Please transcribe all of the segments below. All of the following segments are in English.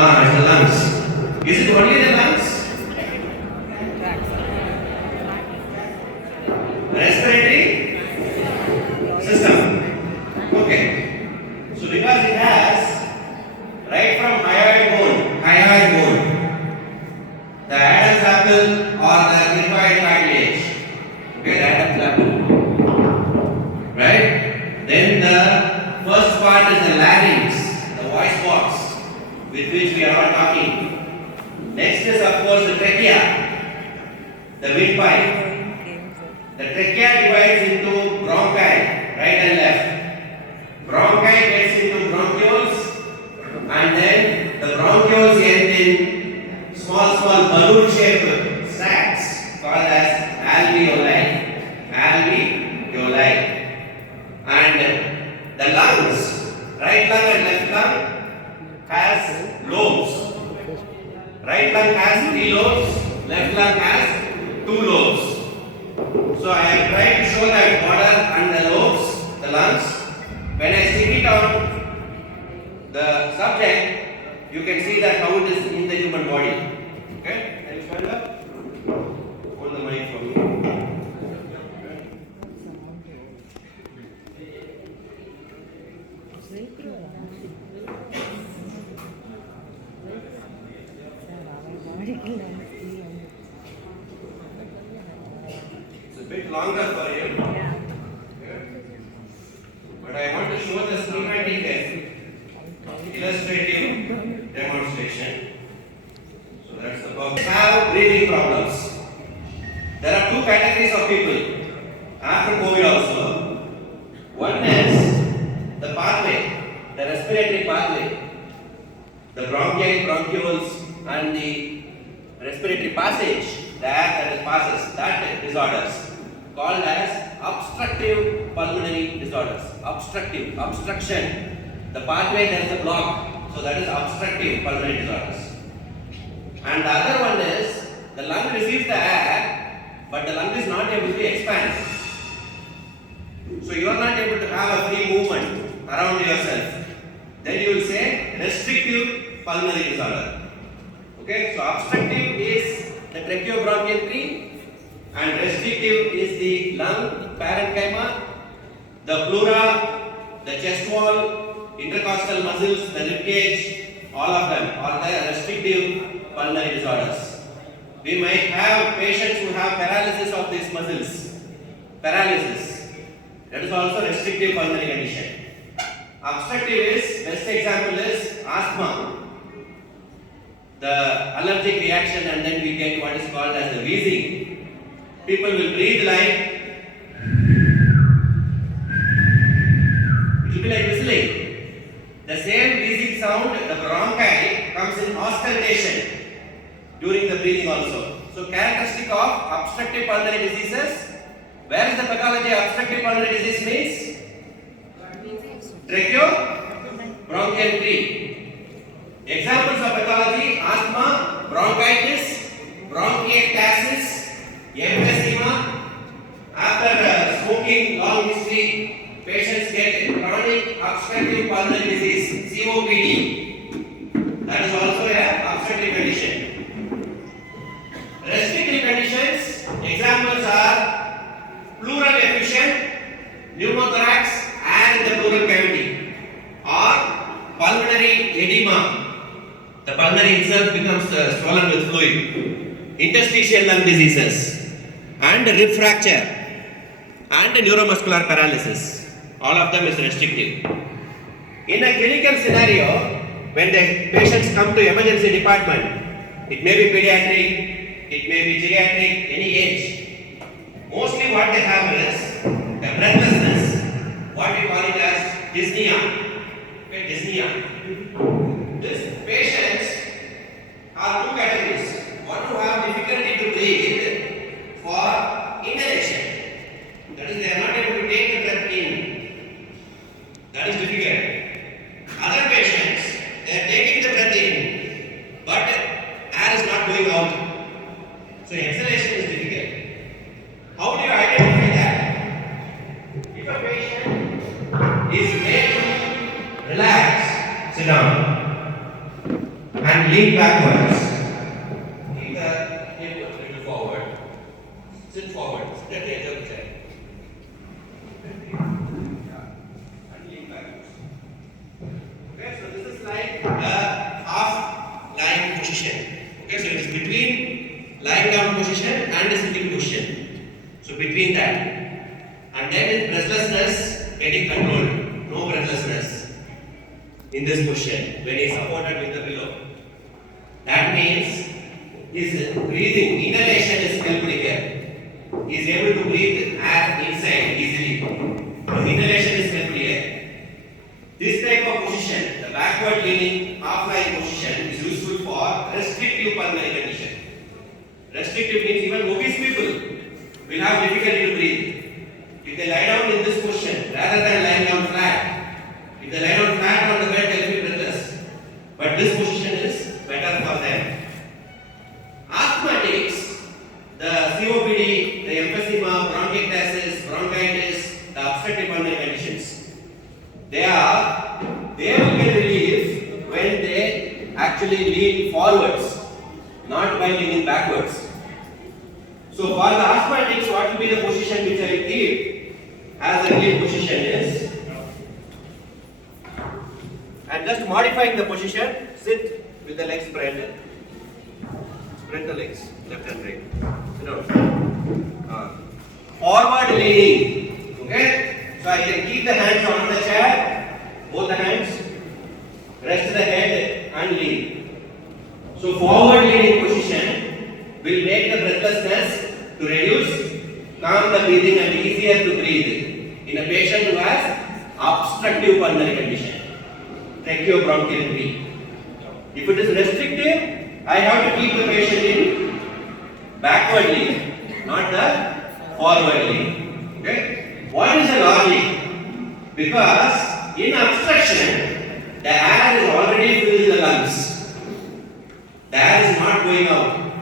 It's the lungs. Is it only the lungs? Respiratory system. Okay. So because it has right from hyoid bone, the Adam's apple or the cricoid cartilage. Okay, the Adam's apple. Right? Then the first part is the larynx, the voice box, with which we are all talking. Next is of course the trachea, the windpipe. The trachea divides into bronchi, right and left. Bronchi gets into bronchioles, and then the bronchioles end in small balloon-shaped sacs called as alveoli. And the lungs, right lung and left lung, has lobes. Right lung has 3 lobes, left lung has 2 lobes. So I have tried to show that border and the lobes, the lungs. When I stick it on the subject, you can see that how it is in the human body. Okay? Can you stand up? Hold the mic for me. It's a bit longer for you. But I want to show the schematic illustrative demonstration. So that's the purpose. Have breathing problems. There are 2 categories of people after COVID also. One is the pathway, the respiratory pathway, the bronchi, bronchioles, and the respiratory passage, the air that passes, that disorders, called as obstructive pulmonary disorders. Obstruction. The pathway, there is a block, so that is obstructive pulmonary disorders. And the other one is the lung receives the air, but the lung is not able to expand. So you are not able to have a free movement around yourself. Then you will say restrictive pulmonary disorder. Okay, so obstructive is the tracheobronchial tree, and restrictive is the lung parenchyma, the pleura, the chest wall, intercostal muscles, the rib cage, all of them are the restrictive pulmonary disorders. We might have patients who have paralysis of these muscles. Paralysis. That is also restrictive pulmonary condition. Obstructive is, best example is asthma. The allergic reaction, and then we get what is called as the wheezing. People will breathe like, it will be like whistling. The same wheezing sound, the bronchi comes in auscultation during the breathing also. So characteristic of obstructive pulmonary diseases. Where is the pathology of obstructive pulmonary disease means? Tracheobronchial tree. Examples of pathology: asthma, bronchitis, bronchiectasis, emphysema. After smoking long history, patients get chronic obstructive pulmonary disease, COPD. That is also a obstructive condition. Restrictive conditions, examples are pleural effusion, pneumothorax, and the pleural cavity, or pulmonary edema. The pulmonary itself becomes swollen with fluid. Interstitial lung diseases, and rib fracture, and neuromuscular paralysis. All of them is restrictive. In a clinical scenario, when the patients come to emergency department, it may be pediatric, it may be geriatric, any age. Mostly what they have is the breathlessness, what we call it as dyspnea. Okay, dyspnea. These patients are 2 categories. One who have difficulty to breathe for inhalation. That is, they are not able to take the breath in. That is difficult. Other patients, they are taking the breath in, but air is not going out. So exhalation is difficult. How do you identify that? If a patient is made to relax, sit down, and lean backwards. Keep the hip a little forward. Sit forward. Sit at the edge of the chair. And lean backwards. Okay, so this is like a half lying position. Okay, so it is between lying down position and the sitting position. So between that. And then is breathlessness getting controlled. No breathlessness in this position when he is supported with the pillow. That means his breathing, inhalation is helped here. He is able to breathe air inside easily. His inhalation is helped here. This type of position, the backward leaning half lying position, is useful for restrictive pulmonary condition. Restrictive means even obese people will have difficulty to breathe. If they lie down in this position rather than lying down flat, if they lie down flat on the bed, they will be breathless. But this position is better for them. Asthmatics, the COPD, the emphysema, bronchiectasis, bronchitis, the obstructive pulmonary conditions, they will get relief when they actually lean forwards, not by leaning backwards. So for the asthmatics, what will be the position which I will keep as the lean position is? And just modifying the position, sit with the legs spread. Spread the legs, left and right. Sit down. Forward leaning. Okay? So I can keep the hands on the chair, both the hands, rest the head and lean. So forward leaning position will make the breathlessness to reduce, calm the breathing and easier to breathe in a patient who has obstructive pulmonary condition. Tracheobronchial. If it is restrictive, I have to keep the patient in backward lean, not the forward lean. Okay? What is the logic? Because in obstruction, the air is already filled the lungs. The air is not going out.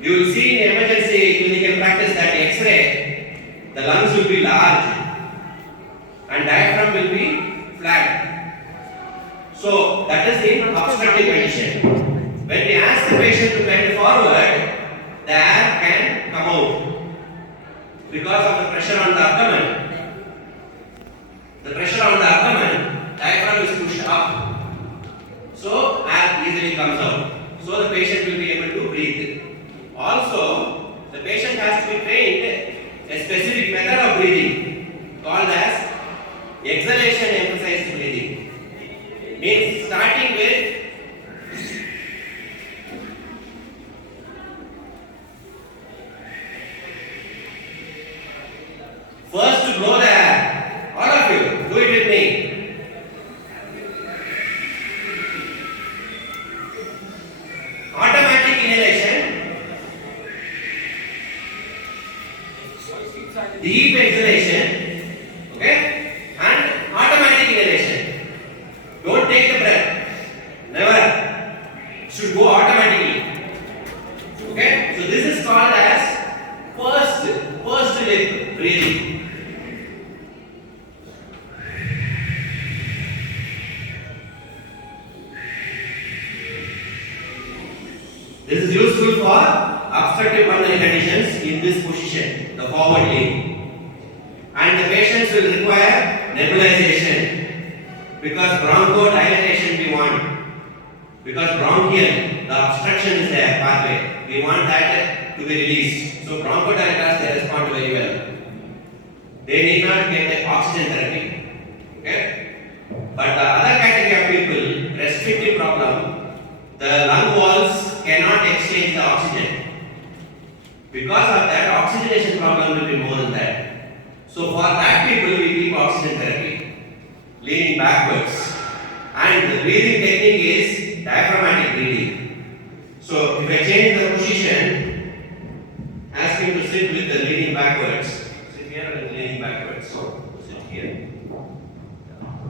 You will see in emergency clinical practice that X-ray, the lungs will be large and diaphragm will be flat. So that is the obstructive condition. When we ask the patient to bend forward, the air can come out because of the pressure on the abdomen. The pressure on the abdomen, diaphragm is pushed up. So air easily comes out. So the patient will be able to breathe. Also, the patient has to be trained a specific method of breathing called as exhalation emphasized breathing. Means starting with first to blow the air. All of you, do it with me. Automatic inhalation, deep exhalation, okay, and automatic inhalation. Don't take the breath. Never. It should go automatically. Okay, so this is called as pursed lip breathing. This is useful for obstructive pulmonary conditions in this position, the forward lean. And the patients will require nebulization because bronchodilation we want. Because bronchial, the obstruction is there, pathway. We want that to be released. So bronchodilators, they respond very well. They need not get the oxygen therapy. Okay? But the other category of people, restrictive problem, the lung walls cannot exchange the oxygen. Because of that, oxygenation problem will be more than that. So for that people, we keep oxygen therapy, leaning backwards. And the breathing technique is diaphragmatic breathing. So if I change the position, ask him to sit with the leaning backwards. Sit here and leaning backwards. So sit here.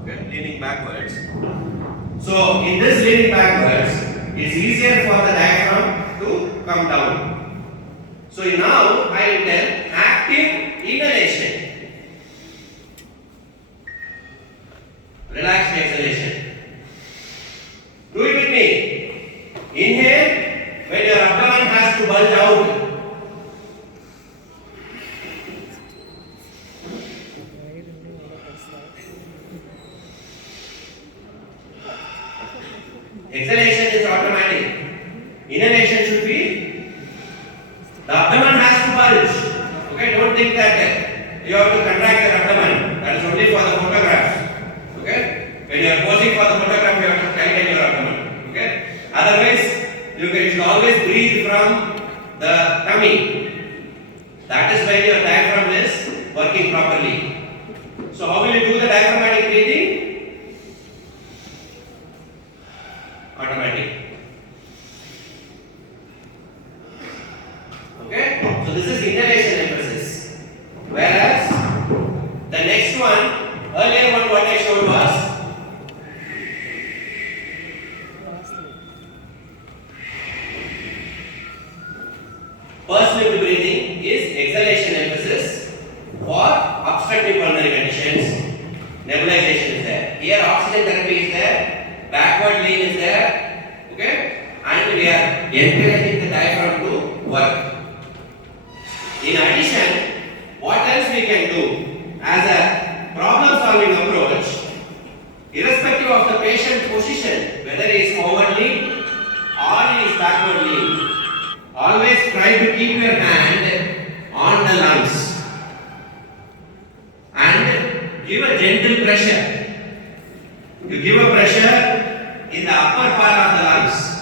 Okay, leaning backwards. So in this leaning backwards, it's easier for the diaphragm to come down. So now I will tell active inhalation, relaxed exhalation. Do it with me. has to bulge out. Exhalation is automatic. Inhalation should be, the abdomen has to bulge. Okay, don't think that you have to contract your abdomen. That is only for the photographs. Okay, when you are posing for the photograph, you have to tighten your abdomen. Okay, otherwise you should always breathe from the tummy. That is when your diaphragm is working properly. So how will you do the diaphragmatic breathing? Automatic. Okay, so this is inhalation emphasis. Whereas the next one, earlier one what I showed was pursed lip breathing is exhalation emphasis for obstructive pulmonary conditions. Nebulization is there. Here oxygen therapy is there, backward lean is there, okay, and we are encouraging the diaphragm to work. In addition, what else we can do as a problem solving approach, irrespective of the patient position, whether he is forward lean or he is backward lean, always try to keep your hand on the lungs and give a gentle pressure. You give a pressure in the upper part of the lungs.